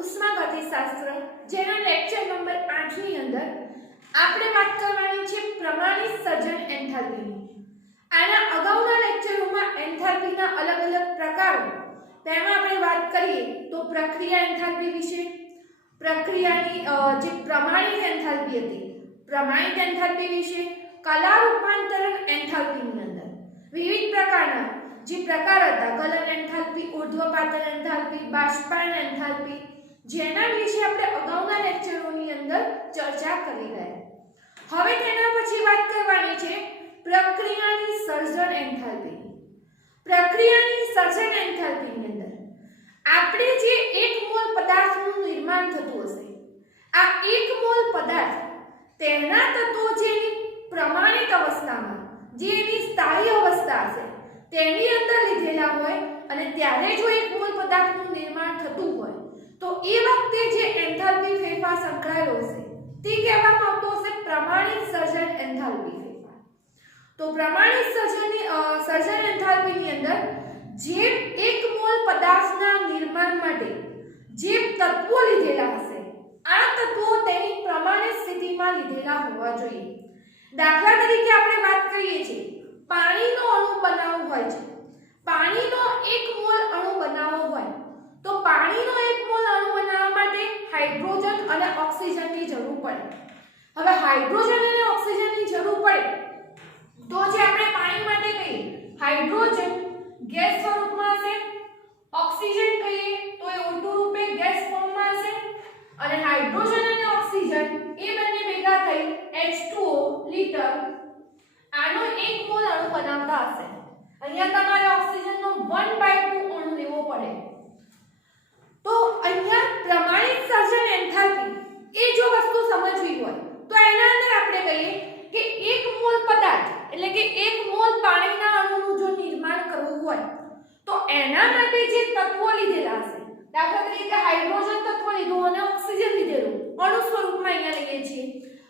ઉષ્માગતિશાસ્ત્ર જેના lecture number 8 ની અંદર આપણે વાત કરવાની છે પ્રમાણિત સર્જન એન્થાલ્પીની। આના અગાઉના લેક્ચરોમાં એન્થાલ્પીના અલગ અલગ પ્રકારો તેમાં આપણે વાત કરીએ તો પ્રક્રિયા એન્થાલ્પી વિશે, પ્રક્રિયાની જે પ્રમાણિત એન્થાલ્પી હતી પ્રમાણિત એન્થાલ્પી વિશે, કલા રૂપાંતરણ એન્થાલ્પીની અંદર વિવિધ પ્રકારના જે પ્રકાર હતા ગલન એન્થાલ્પી, ઉર્ધ્વપાતન એન્થાલ્પી, બાષ્પાયન એન્થાલ્પી જેના વિશે આપણે અગાઉના લેક્ચરોની અંદર ચર્ચા કરી ગયા। હવે તેના પછી વાત કરવાની છે પ્રક્રિયાની સર્જન એન્થાલ્પી। પ્રક્રિયાની સર્જન એન્થાલ્પીની અંદર આપણે જે 1 મોલ પદાર્થનું નિર્માણ થતું હશે આ 1 મોલ પદાર્થ તેના તત્વો જેની પ્રમાણિત અવસ્થામાં જે એની સ્થાયી અવસ્થા હશે તેની અંદર લીધેલા હોય અને ત્યારે જો 1 મોલ પદાર્થનું નિર્માણ થતું હોય તો એ વખતે જે એન્થાલ્પી ફેરફાર સંકળાયેલો હશે તે કહેવામાં આવતો હશે પ્રમાણિત સર્જન એન્થાલ્પી ફેરફાર। તો પ્રમાણિત સર્જન એન્થાલ્પીની અંદર જે 1 મોલ પદાર્થના નિર્માણ માટે જે તત્વો લીધેલા હશે આ તત્વો તેની પ્રમાણિત સ્થિતિમાં લીધેલા હોવા જોઈએ। દાખલા તરીકે આપણે વાત કરીએ છીએ પાણીનો અણુ બનાવવો હોય છે, પાણીનો 1 મોલ અણુ બનાવવો હોય તો પાણીનો 1 મોલ અણુ બનાવવા માટે હાઇડ્રોજન અને ઓક્સિજનની જરૂર પડે। હવે હાઇડ્રોજન અને ઓક્સિજનની જરૂર પડે તો જે આપણે પાણી માટે કહીએ હાઇડ્રોજન ગેસ સ્વરૂપમાં હશે, ઓક્સિજન કહીએ તો એ ઊંડું રૂપે ગેસ ફોર્મમાં હશે અને હાઇડ્રોજન અને ઓક્સિજન એ બંને ભેગા થઈ H2O લિટર આનો 1 મોલ અણુ બનાવતા હશે। અહીંયા તમારે ઓક્સિજનનો 1/2 અણુ લેવો પડે। તો અહીંયા પ્રમાણિત સર્જન એન્થાલ્પી એ જો વસ્તુ સમજવી હોય તો એના અંદર આપણે કહીએ કે 1 મોલ પદાર્થ એટલે કે 1 મોલ પાણીના અણુનું જો નિર્માણ કરવું હોય તો એના માટે જે તત્વો લીધેલા હશે દાખલા તરીકે હાઇડ્રોજન તત્વ લીધું અને ઓક્સિજન લીધેલું અણુ સ્વરૂપમાં અહીંયા લઈએ છીએ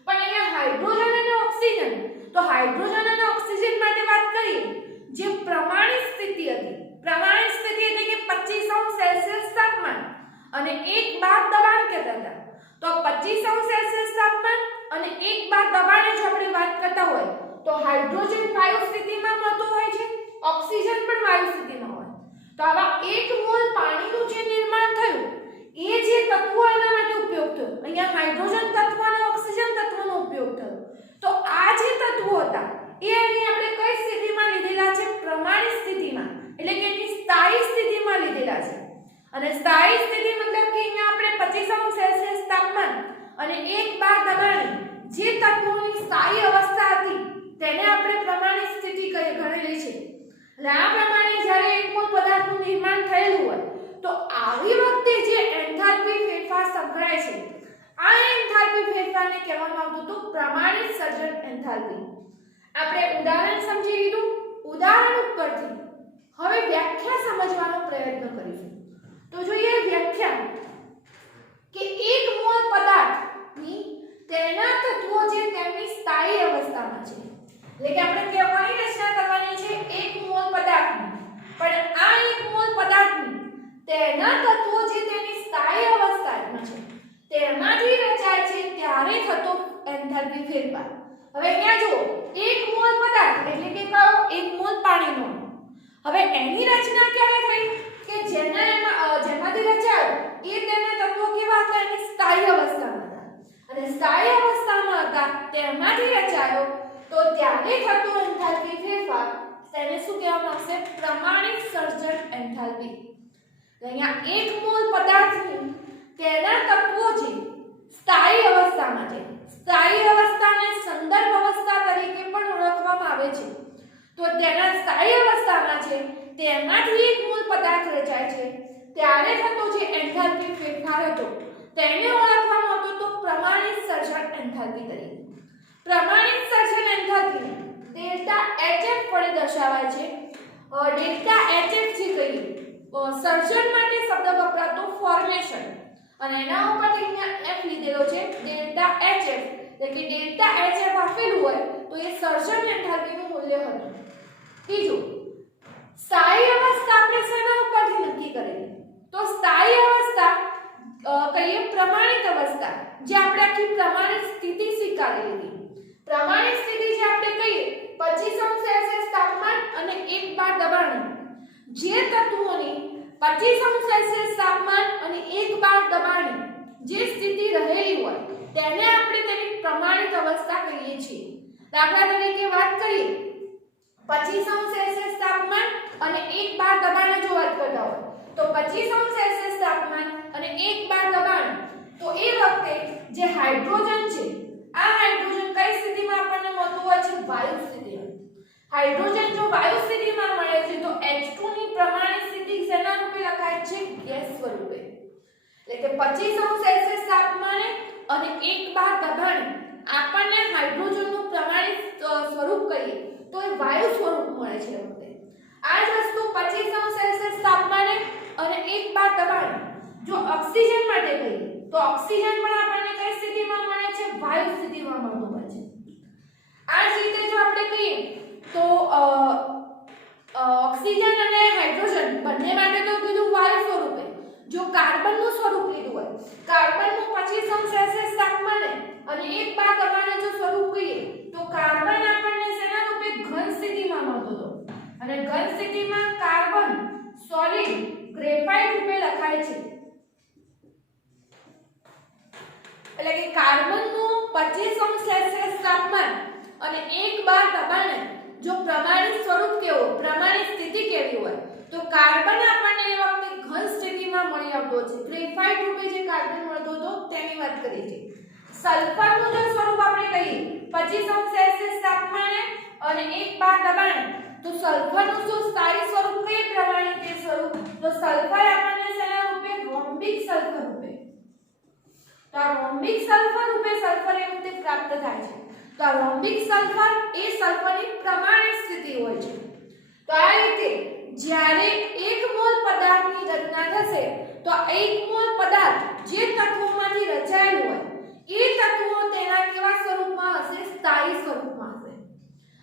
પણ અહીંયા હાઇડ્રોજન અને ઓક્સિજન તો હાઇડ્રોજન અને ઓક્સિજન માટે વાત કરીએ જે પ્રમાણિત સ્થિતિ હતી પ્રમાણિત સ્થિતિ એટલે કે 25 સેલ્સિયસ તાપમાન અને 1 બાર દબાણ કહેતા હતા તો 25 સેલ્સિયસ તાપમાન અને 1 બાર દબાણે જો આપણે વાત કરતા હોય તો હાઇડ્રોજન વાયુ સ્થિતિમાં મળતો હોય છે, ઓક્સિજન પણ વાયુ સ્થિતિમાં હોય તો આવા 1 મોલ પાણીનું જે નિર્માણ થયું એ જે તત્વો એના માટે ઉપયોગ થયો અહીંયા હાઇડ્રોજન તત્વ અને ઓક્સિજન તત્વનો ઉપયોગ થયો તો આ જે તત્વો હતા એ અહીં આપણે કઈ સ્થિતિમાં લીધેલા છે પ્રમાણિત સ્થિતિમાં એટલે કે એની સ્થાયી સ્થિતિમાં લીધેલા છે અને સ્થાયી સ્થિતિ મતલબ કે અહીંયા આપણે 25 સેલ્સિયસ તાપમાન અને 1 બાર દબાણે જે તત્વોની સ્થાયી અવસ્થા હતી તેને આપણે પ્રમાણિત સ્થિતિ ગણેલી છે। એટલે આ પ્રમાણે જ્યારે 1 મોલ પદાર્થનું નિર્માણ થયેલું હોય તો આવી વખતે જે એન્થાલ્પી ફેરફાર સંકળાય છે આ એન્થાલ્પી ફેરફારને કહેવામાં આવતું હતું પ્રમાણિત સર્જન એન્થાલ્પી। આપણે ઉદાહરણ સમજી લીધું, ઉદાહરણ ઉપરથી હવે વ્યાખ્યા સમજવાનો પ્રયત્ન કરીશું। તો જોઈએ વ્યાખ્યા કે 1 મોલ પદાર્થની તેના તત્વો જે તેમની સ્થાયી અવસ્થામાં છે એટલે કે આપણે કહેવાની રચના કરવાની છે 1 મોલ પદાર્થની પણ આ 1 મોલ પદાર્થની તેના તત્વો જે તેની સ્થાયી અવસ્થામાં છે તેમાંથી રચાય છે ત્યારે થતો એન્થાલ્પી ફેરફાર। હવે અહીંયા જુઓ 1 મોલ પદાર્થ એટલે કે કયો 1 મોલ પાણીનો હવે એની રચના ક્યારે થઈ કે જેમાંથી રચાયો એ તેના તત્વો કેવા હતા એની સ્થાયી અવસ્થામાં હતા અને સ્થાયી અવસ્થામાં હતા તેમાંથી રચાયો તો ત્યારે થતો એન્થાલ્પી ફેરફાર તેને શું કહેવામાં આવશે પ્રમાણિત સર્જન એન્થાલ્પી। અહીંયા 1 મોલ પદાર્થની તેના તત્વો જે સ્થાયી અવસ્થામાં છે સ્થાયી અવસ્થાને સંદર્ભ અવસ્થા તરીકે પણ ઓળખવામાં આવે છે તો તેના સ્થાયી અવસ્થામાં છે તેમાંથી 1 મોલ પદાર્થ રચાય છે ત્યારે થતો જે એન્થાલ્પી ફેરફાર હતો તેને ઓળખવામાં આવતો તો પ્રમાણિત સર્જન એન્થાલ્પી તરીકે। પ્રમાણિત સર્જન એન્થાલ્પી ડેલ્ટા HF વડે દર્શાવાય છે। ડેલ્ટા HF જે કહીએ સર્જન માટે શબ્દ વપરાતો ફોર્મેશન અને એના ઉપરથી અહીંયા F લીધેલો છે ડેલ્ટા HF એટલે કે ડેલ્ટા HF આપેલું હોય તો એ સર્જન એન્થાલ્પીનું મૂલ્ય હતું। ત્રીજું સ્થાયી અવસ્થા આપણે શેના ઉપરથી નક્કી કરેલી તો સ્થાયી અવસ્થા કહીએ પ્રમાણિત અવસ્થા, જે આપણે આખી પ્રમાણિત સ્થિતિ સ્વીકારી લીધી. પ્રમાણિત સ્થિતિ જે આપણે કહીએ 25°C તાપમાન અને 1 બાર દબાણ, જે તત્વોની 25°C તાપમાન અને 1 બાર દબાણ જે સ્થિતિ રહેલી હોય તેને આપણે તેની પ્રમાણિત અવસ્થા કહીએ છીએ. દાખલા તરીકે વાત કરીએ 25°C તાપમાન અને 1 બાર દબાણ જો વાત કરતા હોય તો 25°C તાપમાન અને 1 બાર દબાણ, તો એ વખતે જે હાઇડ્રોજન છે આ હાઇડ્રોજન કઈ સ્થિતિમાં આપણને મળતું હોય છે? વાયુ સ્થિતિમાં. હાઇડ્રોજન જો વાયુ સ્થિતિમાં મળે છે તો H2 ની પ્રમાણિત સ્થિતિ શેના રૂપે લખાય છે? ગેસ સ્વરૂપે. એટલે કે 25°C તાપમાને અને 1 બાર દબાણે આપણને હાઇડ્રોજનનું પ્રમાણિત સ્વરૂપ કહીએ તો એ વાયુ સ્વરૂપ મળે છે. વખતે આ જ વસ્તુ 25°C તાપમાને અને 1 બાર દબાણે જો ઓક્સિજન માટે કહીએ તો ઓક્સિજન પણ આપણને કઈ સ્થિતિમાં મળે છે? વાયુ સ્થિતિમાં મળતું હોય છે. આ જ રીતે જો આપણે કહીએ તો ઓક્સિજન અને હાઇડ્રોજન બંને માટે તો કીધું વાયુ સ્વરૂપે. જો કાર્બનનું સ્વરૂપ લીધું હોય, કાર્બનનું 25°C તાપમાને અને 1 બાર દબાણે જો સ્વરૂપ કહીએ તો કાર્બન આપણને શેના રૂપે? ઘન સ્થિતિમાં મળતો હતો. અને ઘન સ્થિતિમાં કાર્બન સોલિડ ગ્રેફાઇટ રૂપે લખાય છે. એટલે કે કાર્બનનું 25°C તાપમાન અને 1 બાર દબાણે જો પ્રમાણિત સ્વરૂપ કેવો, પ્રમાણિત સ્થિતિ કેવી હોય તો કાર્બન આપણને એ વખતે ઘન સ્થિતિમાં મળી આવતો છે. ગ્રેફાઇટ રૂપે જે કાર્બન મળતો હતો તેની વાત કરી છે. સલ્ફરનું જો સ્વરૂપ આપણે કહીએ 25°C તાપમાને અને 1 બાર દબાણે તો સલ્ફરનું શું સ્થાયી સ્વરૂપ કઈ પ્રમાણિત તે સ્વરૂપ? તો સલ્ફર આપણને શેના રૂપે? રોમ્બિક સલ્ફર રૂપે. તો આ રોમ્બિક સલ્ફર રૂપે સલ્ફર એ વખતે પ્રાપ્ત થાય છે. તો આ રોમ્બિક સલ્ફર એ સલ્ફરની પ્રમાણિત સ્થિતિ હોય છે. તો આ રીતે જ્યારે 1 મોલ પદાર્થની રચના થશે તો આ 1 મોલ પદાર્થ જે તત્વોમાંથી રચાયેલું હોય એ તત્વો તેના કેવા સ્વરૂપમાં હશે? સ્થાયી સ્વરૂપમાં હશે.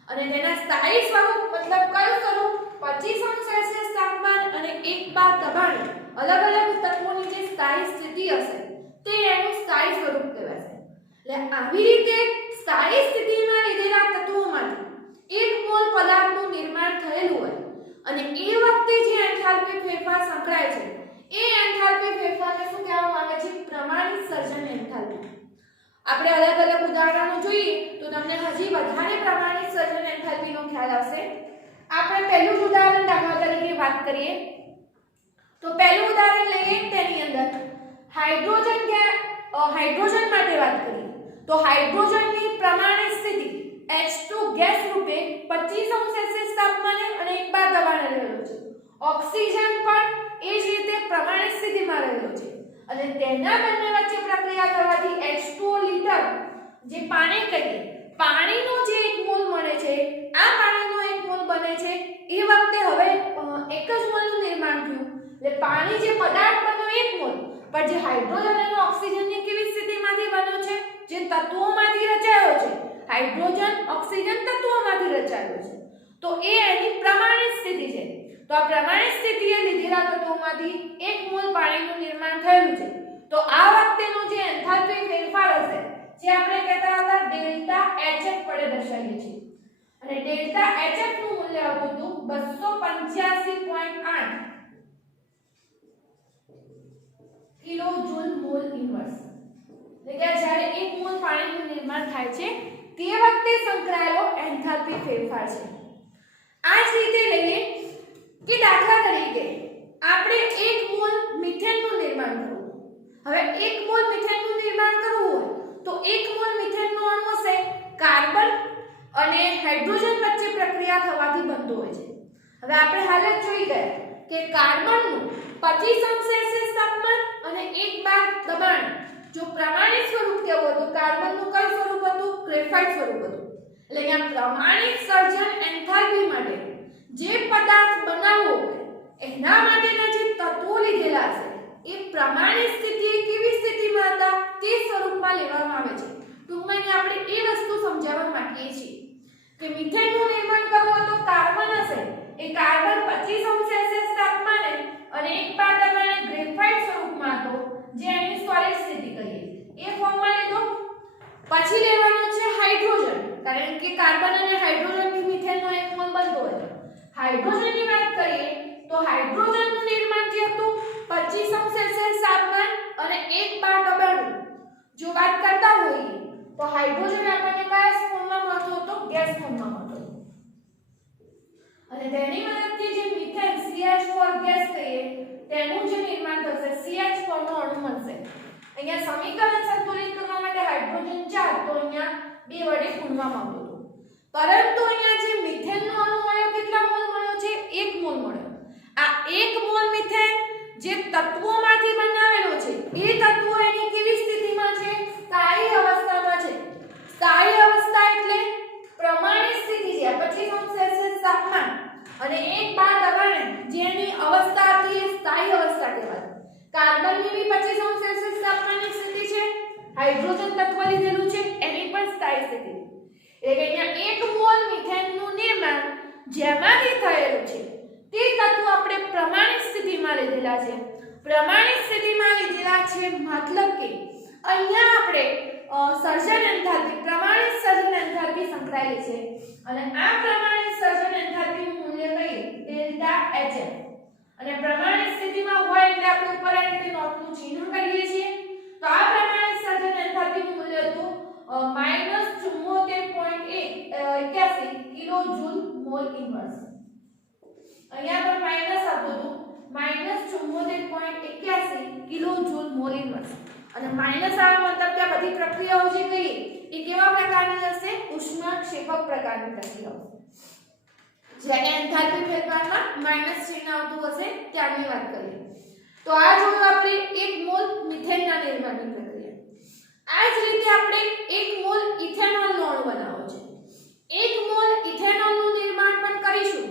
અને તેના સ્થાયી સ્વરૂપ મતલબ કયું સ્વરૂપ? 25°C તાપમાન અને 1 બાર દબાણે અલગ અલગ તત્વોની જે સ્થાયી સ્થિતિ હશે તે એનું સ્થાયી સ્વરૂપ કહેવાશે. એટલે આવી રીતે સ્થાયી સ્થિતિમાં લીધેલા તત્વોમાંથી 1 મોલ પદાર્થનું નિર્માણ થયેલું હોય અને એ વખતે જે એન્થાલ્પી ફેરફાર સંકળાય છે એ એન્થાલ્પી ફેરફારને શું કહેવામાં આવે છે? પ્રમાણિત સર્જન એન્થાલ્પી. આપણે અલગ અલગ ઉદાહરણો જોઈએ તો તમને હજી વધારે પ્રમાણિત સર્જન એન્થાલ્પીનો ખ્યાલ આવશે. આપણે પહેલું જ ઉદાહરણ દાખલા તરીકે વાત કરીએ તો પહેલું ઉદાહરણ લઈએ, તેની અંદર હાઇડ્રોજન માટે વાત કરીએ તો હાઇડ્રોજનની પ્રમાણિત સ્થિતિ H2 ગેસ રૂપે 25°C તાપમાને અને 1 બાર દબાણે રહેલો છે. ઓક્સિજન પણ એ જ રીતે પ્રમાણિત સ્થિતિમાં રહેલો છે અને તેના બંને વચ્ચે પ્રક્રિયા થવાથી H2O લિટર જે પાણી કહીએ, પાણીનો જે 1 મોલ મળે છે, આ પાણીનો 1 મોલ બને છે એ વખતે હવે 1 જ મોલનું નિર્માણ થયું. એટલે પાણી જે પદાર્થ બન્યો 1 મોલ, પણ જે હાઇડ્રોજન અને ઓક્સિજનની કેવી સ્થિતિમાંથી બન્યો છે? જે તત્વોમાંથી રચાયો છે. હાઇડ્રોજન ઓક્સિજન તત્વોમાંથી રચાયો છે. તો એ એની પ્રમાણિત સ્થિતિ છે. તો આ પ્રમાણિત સ્થિતિએ લીધેલા તત્વોમાંથી 1 મોલ પાણીનું નિર્માણ થયું છે. તો આ વખતેનો જે એન્થાલ્પી ફેરફાર હશે જે આપણે કહેતા હતા ડેલ્ટા HF વડે દર્શાવીએ છીએ. અને ડેલ્ટા HF નું મૂલ્ય આવતું હતું 285.8 કિલોજૂલ મોલ ઇન્વર્સ. એટલે કે જ્યારે 1 મોલ પાણીનું નિર્માણ થાય છે તે વખતે સંકળાયેલો એન્થાલ્પી ફેરફાર છે. આ જ રીતે લઈએ કે દાખલા તરીકે આપણે 1 મોલ મિથેનનું નિર્માણ કરવું. હવે 1 મોલ મિથેનનું નિર્માણ કરવું હોય તો 1 મોલ મિથેનનો અણુ હશે કાર્બન અને હાઇડ્રોજન વચ્ચે પ્રક્રિયા થવાથી બનતો હોય છે. હવે આપણે હાલ જ જોઈ ગયા કે કાર્બનનું 25°C તાપમાન અને 1 બાર દબાણ જો પ્રમાણિત સ્વરૂપ કેવું હતું? કાર્બનનું કયું સ્વરૂપ હતું? ગ્રેફાઇટ સ્વરૂપ હતું. એટલે અહીંયા પ્રમાણિત સર્જન એન્થાલ્પી માટે જે પદાર્થ બનાવવો હોય એના માટેના જે તત્વો લીધેલા છે એ પ્રમાણિત સ્થિતિએ કેવી સ્થિતિમાં હતા તે સ્વરૂપમાં લેવામાં આવે છે. ટૂંકમાં આપણે એ વસ્તુ સમજાવવા માંગીએ છીએ કે મિથેનનું નિર્માણ કરવું હોય તો કાર્બન હશે એ કાર્બન 25°C તાપમાને અને 1 બાર દબાણે ગ્રેફાઇટ સ્વરૂપમાં હતો જે એની કારણ કે કાર્બન અને હાઇડ્રોજનથી મિથેનનો એક મોલ બનતો હોય છે. હાઇડ્રોજનની વાત કરીએ તો હાઇડ્રોજનનું નિર્માણ જે હતું 25 સેલ્સિયસ તાપમાન અને 1 બાર દબાણ. જો વાત કરતા હોઈએ તો હાઇડ્રોજન આપણને કયા ફોર્મમાં મળતો હતો? ગેસ ફોર્મમાં મળતો હતો. અને તેની મદદથી જે મિથેન CH4 ગેસ કહીએ તેનું જે નિર્માણ થશે CH4 નો અણુ મળશે. અહીંયા સમીકરણ સંતુલિત કરવા માટે હાઇડ્રોજન 4 તો અહીંયા 2 વડે ગુણવામાં આવ્યું હતું. પરંતુ અહીંયા જે મિથેનનો અણુ મળ્યો કેટલા મોલ મળ્યો છે? 1 મોલ મળ્યો. આ 1 મોલ મિથેન જે તત્વોમાંથી બનાવેલો છે એ તત્વો એની કેવી સ્થિતિમાં છે? સ્થાયી અવસ્થામાં છે. સ્થાયી અવસ્થા એટલે પ્રમાણિત સ્થિતિ છે 25 સેલ્સિયસ તાપમાન અને 1 બાર દબાણે જેની અવસ્થા હતી એ સ્થાયી અવસ્થા કહેવાય. કાર્બનની બી 25 સેલ્સિયસ તાપમાનની સ્થિતિ છે. હાઇડ્રોજન તત્વ લીધેલું છે એની પણ સ્થાયી સ્થિતિ. એટલે કે અહીંયા 1 મોલ મિથેનનું નિર્માણ જેમાંથી થયેલું છે તે તત્વો આપણે પ્રમાણિત સ્થિતિમાં લીધેલા છે. પ્રમાણિત સ્થિતિમાં લીધેલા છે મતલબ કે અહીંયા આપણે સર્જન એન્થાલ્પી પ્રમાણિત સર્જન એન્થાલ્પી સંકળાયેલી છે અને આ પ્રમાણિત સર્જન એન્થાલ્પીનું મૂલ્ય કહીએ ડેલ્ટા HF. અને પ્રમાણિત સ્થિતિમાં હોય એટલે આપણે ઉપર આ રીતે નોટનું ચિહ્ન કરીએ છીએ. તો આ પ્રમાણિત સર્જન એન્થાલ્પીનું મૂલ્ય હતું -74.81 કિલોજૂલ મોલ ઇન્વર્સ. અહીંયા પણ માઈનસ આપું છું -74.81 કિલોજૂલ મોલ ઇન્વર્સ. અને માઈનસ આ મતલબ કે બધી પ્રક્રિયાઓ જે કહીએ એ કેવા પ્રકારની હશે? ઉષ્માક્ષેપક પ્રકારની પ્રક્રિયાઓ. જ્યારે એન્થાલ્પી ફેરફારમાં માઈનસ ચિહ્ન આવતું હશે ત્યારની વાત કરીએ. તો આ જોયું આપણે 1 મોલ મિથેનના નિર્માણની પ્રક્રિયા. આ જ રીતે આપણે 1 મોલ ઇથેનોલનો અણુ બનાવવો છે. 1 મોલ ઇથેનોલનું નિર્માણ પણ કરીશું.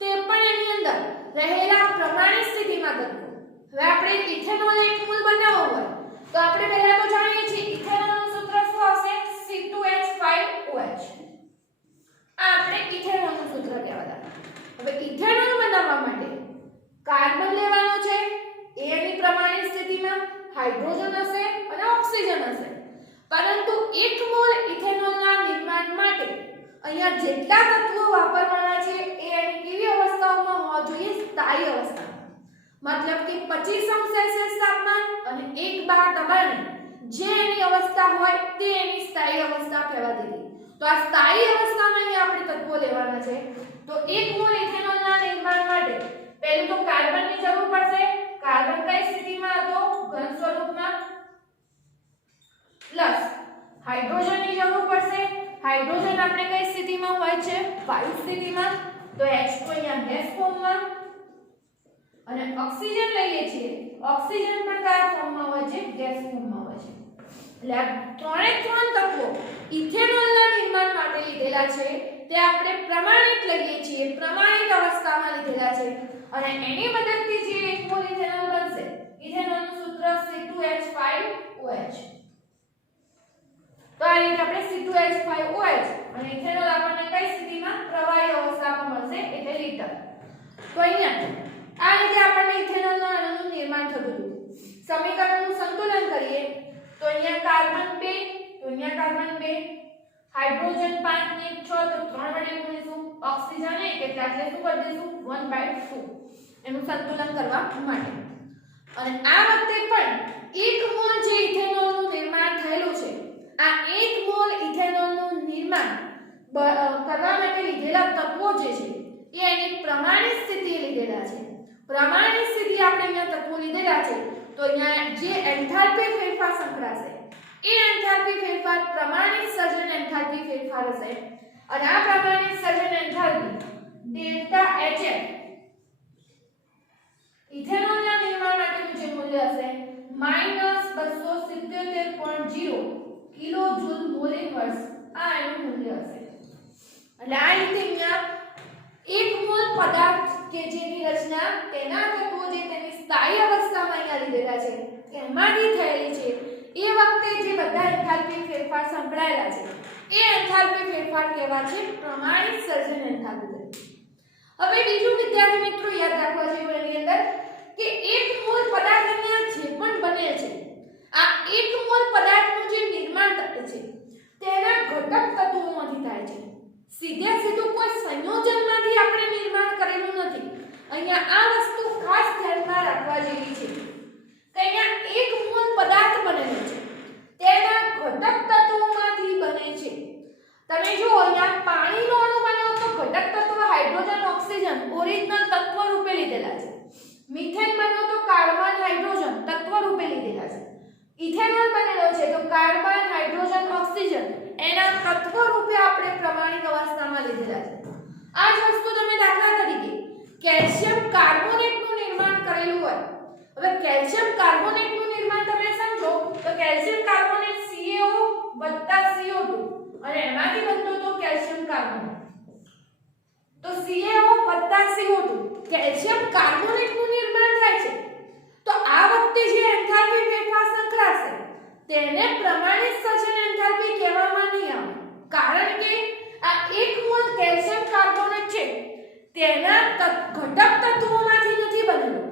તે પણ એની અંદર રહેલા પ્રમાણિત સ્થિતિમાં તત્વો. હવે આપણે ઇથેનોલ 1 મોલ બનાવવો હોય તો આપણે પહેલા તો જાણીએ છીએ ઇથેનોલનું સૂત્ર શું આવશે? C2H5OH. આ આપણે ઇથેનોલનું સૂત્ર કહેવાતા. હવે ઇથેનોલ બનાવવા માટે કાર્બન લેવાનો છે એની પ્રમાણિત સ્થિતિમાં, હાઇડ્રોજન હશે અને ઓક્સિજન હશે. પરંતુ 1 મોલ ઇથેનોલના નિર્માણ માટે અહીંયા જેટલા તત્વો વાપરવાના છે એ એની કેવી અવસ્થાઓમાં હોવા જોઈએ? સ્થાયી અવસ્થામાં. મતલબ કે 25 સેલ્સિયસ તાપમાન અને 1 બાર દબાણે જે એની અવસ્થા હોય તે એની સ્થાયી અવસ્થા કહેવાતી. તો આ સ્થાયી અવસ્થામાં અહીંયા આપણે તત્વો લેવાના છે. તો 1 મોલ ઇથેનોલના નિર્માણ માટે પહેલું તો કાર્બનની જરૂર પડશે. કાર્બન કઈ સ્થિતિમાં હતો? ઘન સ્વરૂપમાં. પ્લસ હાઇડ્રોજનની જરૂર પડશે. હાઇડ્રોજન આપણે કઈ સ્થિતિમાં હોય છે? વાયુ સ્થિતિમાં. તો H2 અહીંયા ગેસ ફોર્મમાં. અને ઓક્સિજન લઈએ છીએ. ઓક્સિજન પણ કયા ફોર્મમાં હોય છે? ગેસ ફોર્મમાં હોય છે. એટલે આ ત્રણે ત્રણ તત્વો ઇથેનોલના નિર્માણ માટે લીધેલા છે તે આપણે પ્રમાણિત લઈએ છીએ. પ્રમાણિત અવસ્થામાં લીધેલા છે અને એની મદદથી જે 1 મોલ ઇથેનોલ બનશે ઇથેનોલનું સૂત્ર C2H5OH. તો આ રીતે આપણે C2H5OH અને ઇથેનોલ આપણને કઈ સ્થિતિમાં? પ્રવાહી અવસ્થામાં મળશે એટલે લિટર. તો અહીંયા આ રીતે આપણને ઇથેનોલના અણુનું નિર્માણ થતું હતું. સમીકરણનું સંતુલન કરીએ તો અહીંયા કાર્બન 2 તો અહીંયા કાર્બન 2, હાઇડ્રોજન 5 ને 6 તો 3 વડે ગુણીશું, ઓક્સિજન 1 એટલે આપણે શું કરી દઈશું? 1/2 એનું સંતુલન કરવા માટે. અને આ વખતે પણ 1 મોલ જે ઇથેનોલનું નિર્માણ થયેલું છે આ 1 મોલ ઇથેનોલનું નિર્માણ કરવા માટે લીધેલા તત્વો જે છે એ એની પ્રમાણિત સ્થિતિએ લીધેલા છે. પ્રમાણિત સ્થિતિ આપણે અહીંયા તત્વો લીધેલા છે તો અહીંયા જે એન્થાલ્પી ફેરફાર સંકળાશે એ એન્થાલ્પી ફેરફાર પ્રમાણિત સર્જન એન્થાલ્પી ફેરફાર હશે. અને આ પ્રમાણિત સર્જન એન્થાલ્પી ડેલ્ટા HF ઇથેનોલના નિર્માણ માટેનું જે મૂલ્ય હશે -277.0 કિલોજૂલ મોલ ઇન્વર્સ આ એનું મૂલ્ય હશે. એટલે આ રીતે અહીંયા 1 મોલ પદાર્થ કે જેની રચના તેના તત્વો જે તેની સ્થાયી અવસ્થામાં અહીંયા લીધેલા છે એમાંથી થયેલી છે એ વખતે જે બધા એન્થાલ્પી ફેરફાર સંકળાયેલા છે એ એન્થાલ્પી ફેરફાર કહેવાય છે પ્રમાણિત સર્જન એન્થાલ્પી. હવે બીજું વિદ્યાર્થી મિત્રો યાદ રાખવા જેવું એની અંદર કે 1 મોલ પદાર્થ અહીંયા જે પણ બને છે આ 1 મોલ પદાર્થનું જે નિર્માણ થાય છે તેના ઘટક તત્વોમાંથી થાય અહીંયા આ વસ્તુ ખાસ ધ્યાનમાં રાખવા જેવી છે કે અહીંયા એક મોલ પદાર્થ બનેલો છે તેના ઘટક તત્વોમાંથી બને છે. તમે જો અહીંયા પાણીનો અણુ બન્યો તો ઘટક તત્વ હાઇડ્રોજન ઓક્સિજન ઓરિજિનલ તત્વ રૂપે લીધેલા છે. મિથેન બન્યો તો કાર્બન હાઇડ્રોજન તત્વ રૂપે લીધેલા છે. ઇથેનોલ બનેલો છે તો કાર્બન હાઇડ્રોજન ઓક્સિજન એના તત્વ રૂપે આપણે પ્રમાણિક અવસ્થામાં લીધેલા છે. આ જ વસ્તુ તમે દાખલા તરીકે કેલ્શિયમ કાર્બોનેટનું નિર્માણ કરેલું હોય. હવે કેલ્શિયમ કાર્બોનેટનું નિર્માણ તમે સમજો તો કેલ્શિયમ કાર્બોનેટ CaO CO2 અને એમાંથી બનતો તો કેલ્શિયમ કાર્બોનેટ. તો CaO CO2 કેલ્શિયમ કાર્બોનેટનું નિર્માણ થાય છે. તો આ વખતે જે એન્થાલ્પી ફેરફાર સંકળાશે તેને પ્રમાણિત સર્જન એન્થાલ્પી કહેવામાં નહીં આવે, કારણ કે આ 1 મોલ કેલ્શિયમ કાર્બોનેટ છે તેના ઘટક તત્વોમાંથી નથી બનેલો.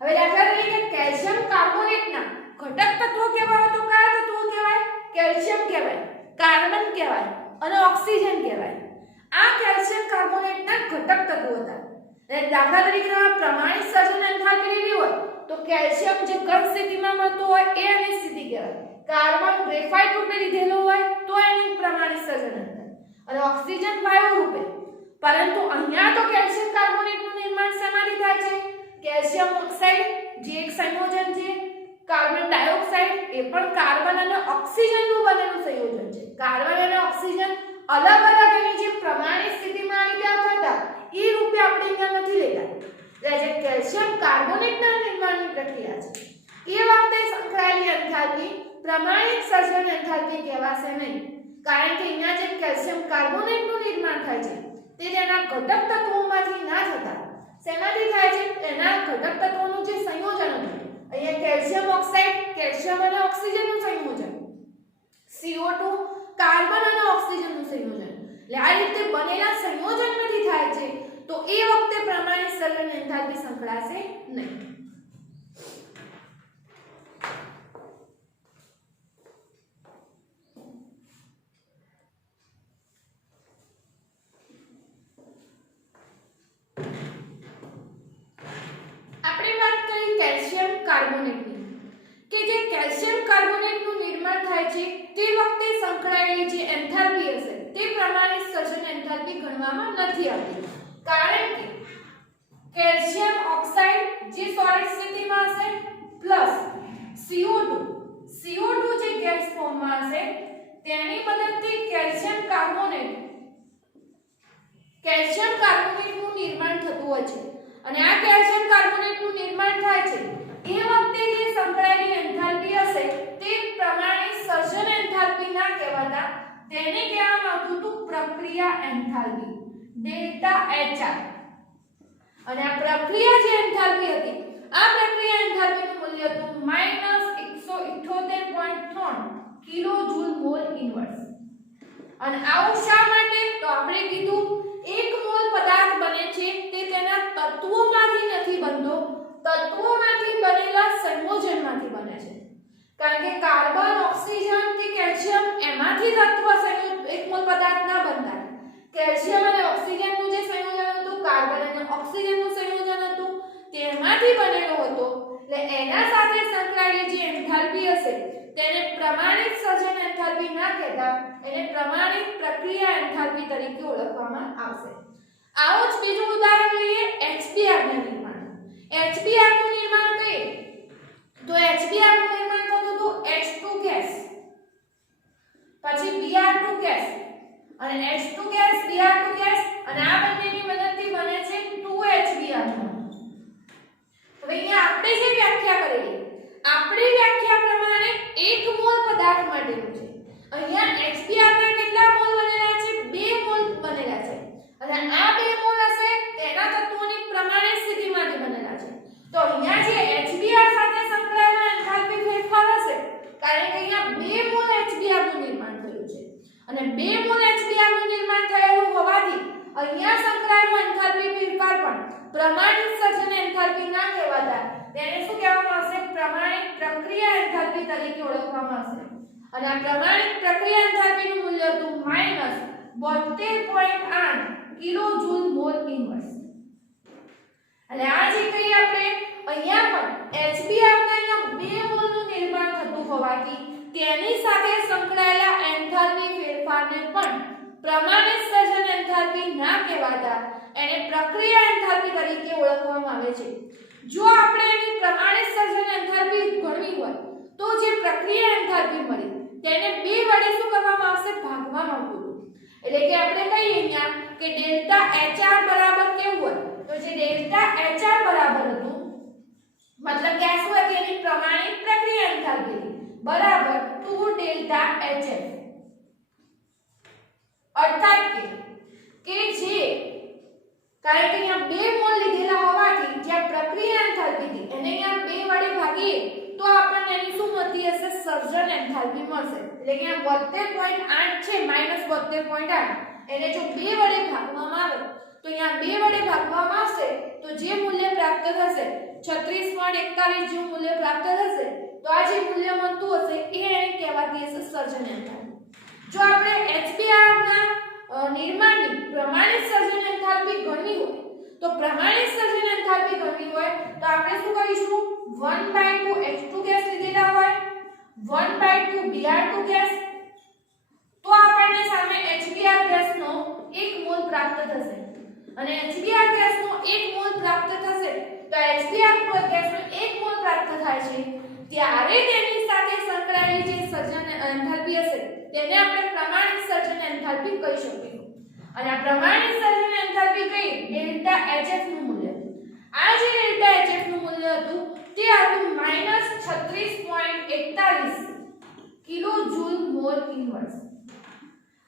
હવે દાખલા તરીકે કેલ્શિયમ કાર્બોનેટના ઘટક તત્વો કહેવાય તો કયા તત્વો કહેવાય? કેલ્શિયમ કહેવાય, કાર્બન કહેવાય અને ઓક્સિજન કહેવાય. આ કેલ્શિયમ કાર્બોનેટના ઘટક તત્વો હતા. એટલે દાખલા તરીકે પ્રમાણિત સર્જન એન્થાલ્પી લીધી હોય તો કેલ્શિયમ જે ઘન સ્થિતિમાં મળતું હોય એ એની સ્થિતિ કહેવાય. કાર્બન ગ્રેફાઇટ રૂપે લીધેલો હોય તો એની પ્રમાણિત સર્જન એન્થાલ્પી, અને ઓક્સિજન વાયુ રૂપે. પરંતુ અહીંયા તો કેલ્શિયમ કાર્બોનેટનું નિર્માણ શેમાંથી થાય છે? કેલ્શિયમ ઓક્સાઇડ જે એક સંયોજન છે, કાર્બન ડાયોક્સાઇડ એ પણ કાર્બન અને ઓક્સિજનનું બનેલું સંયોજન છે. કાર્બન અને ઓક્સિજન અલગ અલગ એની જે પ્રમાણિત સ્થિતિમાં આવી આવતા હતા એ રૂપે આપણે અહીંયા નથી લેતા. એટલે જે કેલ્શિયમ કાર્બોનેટના નિર્માણની પ્રક્રિયા છે એ વખતે સંકળાયેલી એન્થાલ્પી પ્રમાણિત સર્જન એન્થાલ્પી કહેવાશે નહીં, કારણ કે અહીંયા જે કેલ્શિયમ કાર્બોનેટનું નિર્માણ થાય છે તે તેના ઘટક તત્વોમાંથી ના થતા શેમાંથી થાય છે? એના ઘટક તત્વોનું જે સંયોજન હતું. અહીંયા કેલ્શિયમ ઓક્સાઇડ કેલ્શિયમ અને ઓક્સિજનનું સંયોજન, CO2 કાર્બન અને ઓક્સિજનનું સંયોજન. એટલે આ રીતે બનેલા સંયોજનમાંથી થાય છે. તો એ વખતે પ્રમાણિત સર્જન એન્થાલ્પી સંકળાશે નહીં. આપણે વાત કરી કેલ્શિયમ કાર્બોનેટની કે જે કેલ્શિયમ કાર્બોનેટનું નિર્માણ થાય છે તે વખતે સંકળાયેલી જે એન્થાલ્પી હશે તે પ્રમાણિત સર્જન એન્થાલ્પી ગણવામાં નથી આવતી, કારણ કે કેલ્શિયમ ઓક્સાઇડ જે સોલિડ સ્થિતિમાં હશે પ્લસ CO2 જે ગેસ ફોર્મમાં હશે તેની મદદથી કેલ્શિયમ કાર્બોનેટનું નિર્માણ થતું હોય છે. અને આ કેલ્શિયમ કાર્બોનેટનું નિર્માણ થાય છે એ વખતે જે સંકળાયેલી એન્થાલ્પી હશે તે પ્રમાણિત સર્જન એન્થાલ્પી ના કહેવાતા તેને કહેવામાં આવતું હતું પ્રક્રિયા એન્થાલ્પી ડેલ્ટા HR. અને આ પ્રક્રિયા જે એન્થાલ્પી હતી આ પ્રક્રિયા એન્થાલ્પીનું મૂલ્ય હતું -178.3 કિલોજૂલ મોલ ઇન્વર્સ. અને આવું શા માટે? તો આપણે કીધું 1 મોલ પદાર્થ બને છે તે તેના તત્વોમાંથી નથી બનતો, તત્વોમાંથી બનેલા સંયોજનમાંથી બને છે. કારણ કે કાર્બન ઓક્સિજન કે કેલ્શિયમ એમાંથી તત્વ એક મોલ પદાર્થ ના બનતા. કેલ્શિયમ અને ઓક્સિજનનું જે સંયોજન હતું, કાર્બન અને ઓક્સિજનનું સંયોજન હતું, તેમાંથી બનેલો હતો. એટલે એના સાથે સંકળાયેલી જે એન્થાલ્પી હશે તેને પ્રમાણિત સર્જન એન્થાલ્પી ના કહેતા, એને પ્રમાણિત પ્રક્રિયા એન્થાલ્પી તરીકે ઓળખવામાં આવશે. આવો જ બીજું ઉદાહરણ લઈએ HBr નું નિર્માણ. HBr નું નિર્માણ કરીએ તો HBr નું નિર્માણ થતું હતું H2 ગેસ, પછી Br2 ગેસ અને H2 ગેસ Br2 ગેસ, અને આ બંનેની મદદથી બને છે 2HBr. હવે અહીંયા આપણે જે વ્યાખ્યા કરેલી આપણી વ્યાખ્યા પ્રમાણે 1 મોલ પદાર્થ માટેનું છે. અહીંયા HBr ના કેટલા મોલ બનેલા છે? 2 મોલ બનેલા છે. અને આ 2 મોલ હશે તેના તત્વોની પ્રમાણિત સ્થિતિમાંથી બનેલા છે. તો અહીંયા જે HBr સાથે સંકળાયેલો એન્થાલ્પી ફેરફાર હશે, કારણ કે અહીંયા 2 મોલ HBr નું નિર્માણ થયું છે. અને 2 મોલ HBr નું નિર્માણ થયેલું હોવાથી અહીંયા સંકળાયેલો એન્થાલ્પી ફેરફાર પણ પ્રમાણિત સર્જન એન્થાલ્પી ના કહેવાતા તેને શું કહેવામાં આવશે? પ્રમાણિત પ્રક્રિયા એન્થાલ્પી તરીકે ઓળખવામાં આવશે. અને આ પ્રમાણિત પ્રક્રિયા એન્થાલ્પીનું મૂલ્ય હતું -72.8 કિલોજૂલ મોલ ઇન્વર્સ. અને આ જે કઈ આપણે અહીંયા પણ HBr ના અહીંયા 2 મોલનું નિર્માણ થતું હોવાથી તેની સાથે સંકળાયેલા એન્થાલ્પી ફેરફારને પણ પ્રમાણિત સર્જન એન્થાલ્પી ના કહેવાતા એને પ્રક્રિયા એન્થાલ્પી તરીકે ઓળખવામાં આવે છે. જો આપણે એની પ્રમાણિત સર્જન એન્થાલ્પી ગણવી હોય તો જે પ્રક્રિયા એન્થાલ્પી મળે તેને 2 વડે શું કરવામાં આવશે? ભાગવામાં આવશે. એટલે કે આપણે કહીએ અહીંયા કે ડેલ્ટા HR બરાબર કેવું હોય? તો જે ડેલ્ટા HR બરાબર હતું મતલબ કે આ શું હતી? એની પ્રમાણિત પ્રક્રિયા એન્થાલ્પી બરાબર 2 ડેલ્ટા HF. અર્થાત કે જે કારણ કે અહીંયા 2 મોલ લીધેલા હોવાથી જે પ્રક્રિયા એન્થાલ્પી હતી એને અહીંયા 2 વડે ભાગીએ તો આપણને એની શું મળતી હશે? સર્જન એન્થાલ્પી મળશે. એટલે કે અહીંયા 72.8 છે -72.8 એને જો 2 વડે ભાગવામાં આવે તો અહીંયા 2 વડે ભાગવામાં આવશે તો જે મૂલ્ય પ્રાપ્ત થશે 36.41 જેવું મૂલ્ય પ્રાપ્ત થશે. તો આ જે મૂલ્ય મળતું હશે એ એને કહેવાતી હશે સર્જન એન્થાલ્પી. જો આપણે HBr ના નિર્માણની પ્રમાણિત સર્જન એન્થાલ્પી ગણવી હોય તો પ્રમાણિત સર્જન એન્થાલ્પી ગણવી હોય તો આપણે શું કરીશું? 1/2 H2 ગેસ લીધેલા હોય 1/2 Br2 ગેસ તો આપણને સામે HBr ગેસનો 1 મોલ પ્રાપ્ત થશે. અને HBr ગેસનો 1 મોલ પ્રાપ્ત થશે તો HBr ગેસનો 1 મોલ પ્રાપ્ત થાય છે ત્યારે તેની સાથે સંકળાયેલી જે સર્જન એન્થાલ્પી હશે તેને આપણે પ્રમાણિત સર્જન એન્થાલ્પી કહી શકીએ. અને આ પ્રમાણિત સર્જન એન્થાલ્પી કઈ? ડેલ્ટા HF નું મૂલ્ય. આ જે ડેલ્ટા HF નું મૂલ્ય હતું તે હતું -36.41 કિલોજૂલ મોલ ઇન્વર્સ.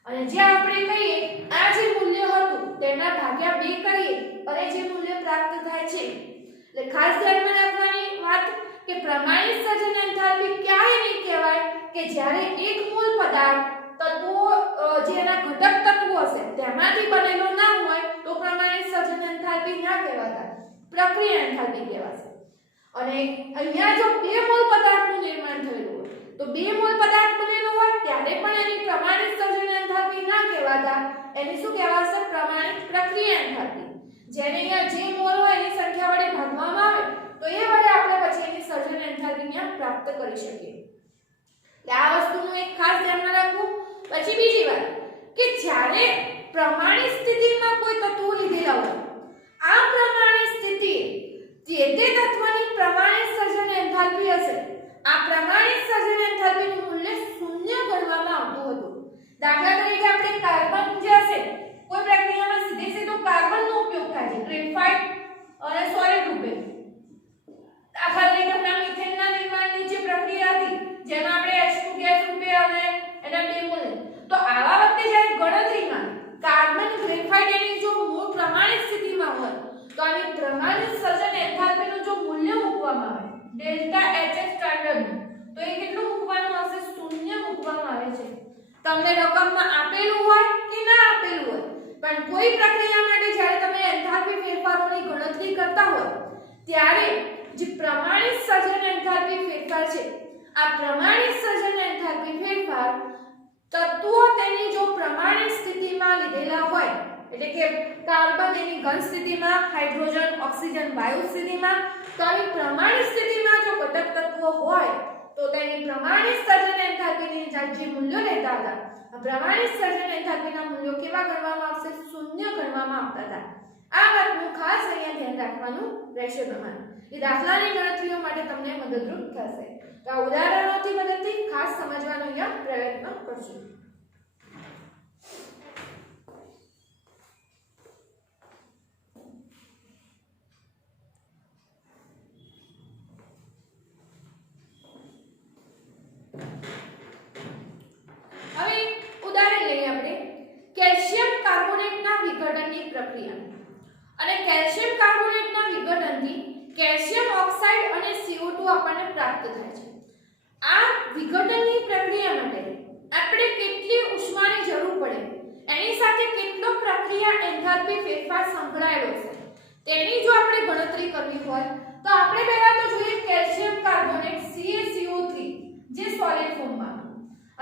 અને જે આપણે કહીએ આ જે મૂલ્ય હતું તેના ભાગ્યા 2 કરીએ અને જે મૂલ્ય પ્રાપ્ત થાય છે. એટલે ખાસ ધ્યાનમાં રાખવાની વાત કે પ્રમાણિત સર્જન એન્થાલ્પી ક્યારે નહીં કહેવાય કે જ્યારે 1 મોલ પદાર્થ તત્વો જેના ઘટક તત્વો હશે તેમાંથી બનેલો ના હોય તો પ્રમાણિત સર્જન એન્થાલ્પી ના કહેવાતા પ્રક્રિયા એન્થાલ્પી કહેવાશે. અને અહીંયા જો 2 મોલ પદાર્થનું નિર્માણ થયેલું હોય તો 2 મોલ પદાર્થ બનેલો હોય ત્યારે પણ એની પ્રમાણિત સર્જન એન્થાલ્પી ના કહેવાતા એની શું કહેવાશે? પ્રમાણિત પ્રક્રિયા એન્થાલ્પી. જેને અહીંયા જે મોલ હોય એની સંખ્યા વડે ભાગવામાં આવે તો એ વડે આપણે પછી એની સર્જન એન્થાલ્પી પ્રાપ્ત કરી શકીએ. એટલે આ વસ્તુનું એક ખાસ ધ્યાન રાખવું. પછી બીજી વાત કે જ્યારે પ્રમાણિત સ્થિતિમાં કોઈ તત્વો લીધેલા હોય આ પ્રમાણિત સ્થિતિ જે તે તત્વની પ્રમાણિત સર્જન એન્થાલ્પી હશે આ પ્રમાણિત સર્જન એન્થાલ્પીનું મૂલ્ય 0 ગણવામાં આવતું હતું. દાખલા તરીકે આપણે કાર્બન જે હશે કોઈ પ્રક્રિયામાં સીધો કાર્બનનો ઉપયોગ થાય છે ગ્રેફાઇટ અને સોલિડ રૂપે. દાખલા તરીકે મિથેનના નિર્માણની જે પ્રક્રિયા હતી જેમાં આપણે H2 ગેસ રૂપે અને એના 2 મોલ તો આવા વખતે જ્યારે ગણતરીમાં કાર્બન ગ્રેફાઇટ એની જો મૂળ પ્રમાણિત સ્થિતિમાં હોય તો આની પ્રમાણિત સર્જન એન્થાલ્પીનું જો મૂલ્ય મૂકવામાં આવે ડેલ્ટા HF સ્ટાન્ડર્ડ તો એ કેટલું મૂકવાનું હશે? 0 મૂકવામાં આવે છે. તમને રકમમાં આપેલું હોય કે ના આપેલું હોય પણ કોઈ પ્રક્રિયા માટે જ્યારે તમે એન્થાલ્પી ફેરફારોની ગણતરી કરતા હોય ત્યારે જે પ્રમાણિત સર્જન એન્થાલ્પી ફેરફાર છે આ પ્રમાણિત સર્જન એન્થાલ્પી ફેરફાર તત્વો તેની જો પ્રમાણિત સ્થિતિમાં લીધેલા હોય એટલે કે કાર્બન એની ઘન સ્થિતિમાં હાઇડ્રોજન ઓક્સિજન વાયુ સ્થિતિમાં તો આવી પ્રમાણિત સ્થિતિમાં જો ઘટક તત્વો હોય તો તેની પ્રમાણિત સર્જન એન્થાલ્પીની જે મૂલ્યો લેતા હતા આ પ્રમાણિત સર્જન એન્થાલ્પીના મૂલ્યો કેવા ગણવામાં આવશે? 0 ગણવામાં આવતા હતા. આ વાતનું ખાસ અહીંયા ધ્યાન રાખવાનું રહેશે તમારે. એ દાખલાની ગણતરીઓ માટે તમને મદદરૂપ થશે. તો આ ઉદાહરણોથી મદદથી ખાસ સમજવાનો અહીંયા પ્રયત્ન કરજો. હવે ઉદાહરણ લઈએ આપણે કેલ્શિયમ કાર્બોનેટના વિઘટનની પ્રક્રિયા. અને કેલ્શિયમ કાર્બોનેટના વિઘટનથી કેલ્શિયમ ઓક્સાઇડ અને CO2 આપણને પ્રાપ્ત થાય છે. આ વિઘટનની પ્રક્રિયા માટે આપણે કેટલી ઉષ્માની જરૂર પડે એની સાથે કેટલો પ્રક્રિયા એન્થાલ્પી ફેરફાર સંકળાયેલો છે તેની જો આપણે ગણતરી કરવી હોય તો આપણે પહેલા તો જોઈએ કેલ્શિયમ કાર્બોનેટ CaCO3 જે સોલિડ ફોર્મમાં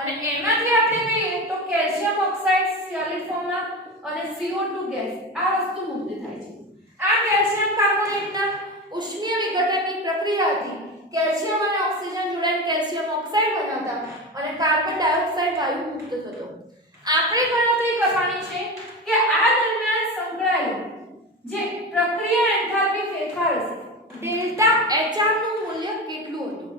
અને એમાંથી આપણે કહીએ તો કેલ્શિયમ ઓક્સાઇડ સોલિડ ફોર્મમાં અને CO2 ગેસ આ વસ્તુ મુક્ત થાય છે. આ કેલ્શિયમ કાર્બોનેટના ઉષ્મીય વિઘટનની પ્રક્રિયાથી કેલ્શિયમ અને ઓક્સિજન જોડાઈને કેલ્શિયમ ઓક્સાઇડ બનાવતા અને કાર્બન ડાયોક્સાઇડ વાયુ મુક્ત થતો. આપણે ગણતરી કરવાની છે કે આ દરમિયાન સંકળાયેલું જે પ્રક્રિયા એન્થાલ્પી ફેરફાર હશે ડેલ્ટા HR નું મૂલ્ય કેટલું હતું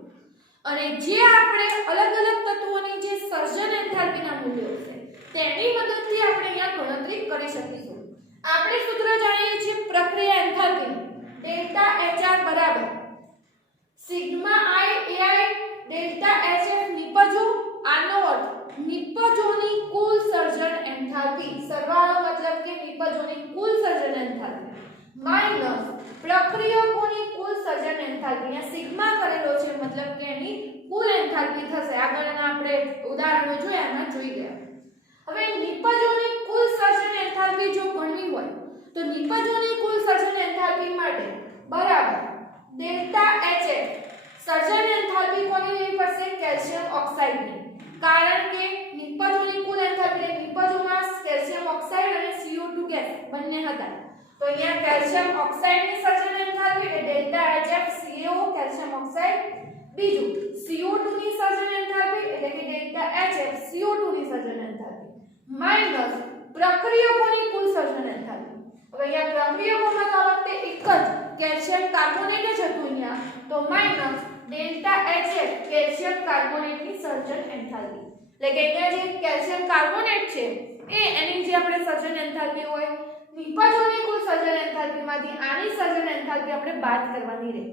અને જે આપણે અલગ અલગ તત્વોની જે સર્જન એન્થાલ્પીના મૂલ્યો હશે તેની મદદથી આપણે અહીંયા ગણતરી કરી શકીશું. આપણે સૂત્ર જાણીએ છીએ પ્રક્રિયા એન્થાલ્પી ડેલ્ટા HR બરાબર sigma I AI delta HF નિપજો. આનો અર્થ નિપજોની કુલ સર્જન એન્થાલ્પી, સરવાળો મતલબ કે નિપજોની કુલ સર્જન એન્થાલ્પી માઈનસ પ્રક્રિયકોની કુલ સર્જન એન્થાલ્પી. અહીંયા સિગ્મા કરેલો છે મતલબ કે એની કુલ એન્થાલ્પી થશે. આગળના આપણે ઉદાહરણો જોયા એમાં જોઈ ગયા. હવે નિપજોની કુલ સર્જન એન્થાલ્પી જો ગણવી હોય તો નિપજોની કુલ સર્જન એન્થાલ્પી માટે બરાબર ડેલ્ટા HF સર્જન એન્થાલ્પી કોની લેવી પડશે? કેલ્શિયમ ઓક્સાઇડની. કારણ કે નિપજોની કુલ એન્થાલ્પી નિપજોમાં કેલ્શિયમ ઓક્સાઇડ અને CO2 ગેસ બંને હતા. તો અહીંયા કેલ્શિયમ ઓક્સાઇડની સર્જન એન્થાલ્પી એટલે delta HF CO calcium oxide. બીજું CO2 ની સર્જન એન્થાલ્પી એટલે કે ડેલ્ટા HF CO2 ની સર્જન એન્થાલ્પી માઈનસ પ્રક્રિયકોની કુલ સર્જન એન્થાલ્પી. હવે અહીંયા પ્રક્રિયકોમાં તો આ વખતે એક જ કેલ્શિયમ કાર્બોનેટ જ હતું અહીંયા તો માઈનસ ડેલ્ટા HF કેલ્શિયમ કાર્બોનેટની સર્જન એન્થાલ્પી. એટલે કે અહીંયા જે કેલ્શિયમ કાર્બોનેટ છે એની જે આપણે સર્જન એન્થાલ્પી હોય નિપજોની કુલ સર્જન એન્થાલ્પીમાંથી આની સર્જન એન્થાલ્પી આપણે બાદ કરવાની રહે.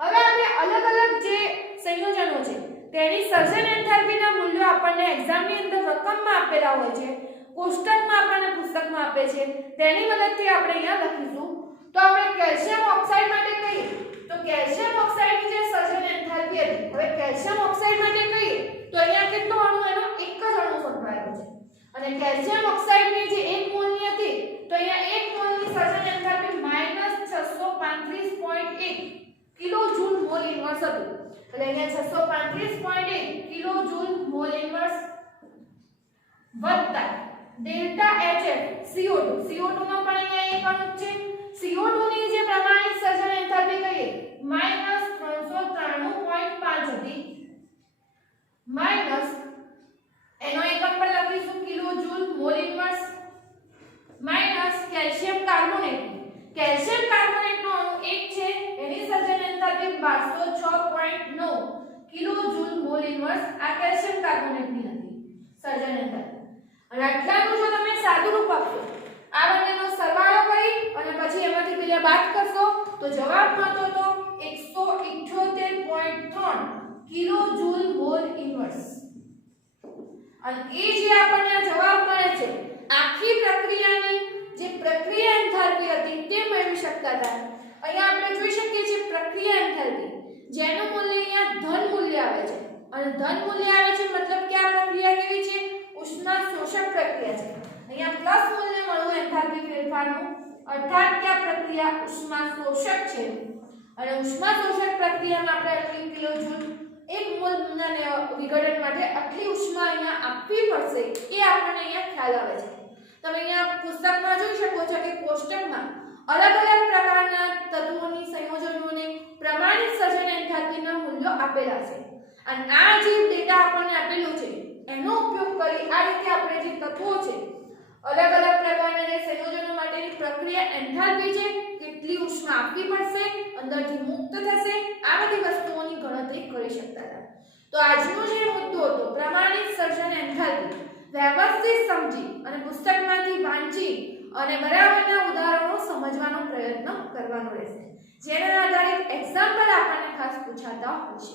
હવે આપણે અલગ અલગ જે સંયોજનો છે તેની સર્જન એન્થાલ્પીના મૂલ્યો આપણને એક્ઝામની અંદર રકમમાં આપેલા હોય છે, કોષ્ટકમાં આપણને પુસ્તકમાં આપે છે, તેની મદદથી આપણે અહીંયા લખીશું. તો આપણે કેલ્શિયમ ઓક્સાઇડ માટે કહીએ તો કેલ્શિયમ ઓક્સાઇડની જે સર્જન એન્થાલ્પી હતી, હવે કેલ્શિયમ ઓક્સાઇડ માટે કહીએ તો અહીંયા કેટલો અણુ એનો એક જ અણુ સંકળાયેલો છે અને કેલ્શિયમ ઓક્સાઇડની જે 1 મોલની હતી તો અહીંયા 1 મોલની સર્જન એન્થાલ્પી -635.1 કિલોજૂલ મોલ ઇન્વર્સ હતું. એટલે અહીંયા 635.1 કિલોજૂલ મોલ ઇન્વર્સ વત્તા ડેલ્ટા HF CO2 નો પણ અહીંયા એક અણુ છે. CO2 ની જે પ્રમાણિત સર્જન એન્થાલ્પી કહીએ -393.5 હતી માઈનસ એનો એકમ પર લખીશું kilojoule mole inverse minus calcium carbonate નો અણુ 1 છે એની સર્જન એન્થાલ્પી 1206.9 કિલોજૂલ મોલ ઇન્વર્સ આ કેલ્શિયમ કાર્બોનેટ ની હતી સર્જન એન્થાલ્પી. અને આટલાનું જો તમે સાદું રૂપ આપશો આ બંનેનો સરવાળો કરી અને પછી એમાંથી પેલા બાદ કરશો તો જવાબ મળતો તો 178.3 કિલોજૂલ મોલ ઇન્વર્સ. અને એ જે આપણને જવાબ મળે છે આખી પ્રક્રિયાની જે પ્રક્રિયા એન્થાલ્પી હતી તે મેળવી શકતા હતા. અહીંયા આપણે જોઈ શકીએ છીએ પ્રક્રિયા એન્થાલ્પી જેનું મૂલ્ય અહીંયા ધન મૂલ્ય આવે છે અને ધન મૂલ્ય આવે છે મતલબ કે આ પ્રક્રિયા કેવી છે? ઉષ્મા શોષક પ્રક્રિયા છે. અહીંયા પ્લસ મૂલ્ય મળ્યું એન્થાલ્પી ફેરફારનું અર્થાત કે આ પ્રક્રિયા ઉષ્મા શોષક છે અને ઉષ્મા શોષક પ્રક્રિયામાં આપણે આટલી કિલોજૂલ 1 મોલ વિઘટન માટે આટલી ઉષ્મા અહીંયા આપવી પડશે એ આપણને અહીંયા ખ્યાલ આવે છે. તમે અહીંયા પુસ્તકમાં જોઈ શકો છો કે કોષ્ટકમાં અલગ અલગ પ્રકારના તત્વોની સંયોજનોને પ્રમાણિત સર્જન એન્થાલ્પીના મૂલ્યો આપેલા છે અને આ જે ડેટા આપણને આપેલો છે એનો ઉપયોગ કરી આ રીતે આપણે જે તત્વો છે અલગ અલગ પ્રકારના જે સંયોજનો માટેની પ્રક્રિયા એન્થાલ્પી છે કેટલી ઉષ્મા આપવી પડશે અંદરથી મુક્ત થશે આ બધી વસ્તુઓની ગણતરી કરી શકતા હતા. તો આજનો જે મુદ્દો હતો પ્રમાણિત સર્જન એન્થાલ્પી વ્યવસ્થિત સમજી અને પુસ્તકમાંથી વાંચી અને બરાબરના ઉદાહરણો સમજવાનો પ્રયત્ન કરવાનો રહેશે જેના આધારિત એક્ઝામ્પલ આપણને ખાસ પૂછાતા હોય છે.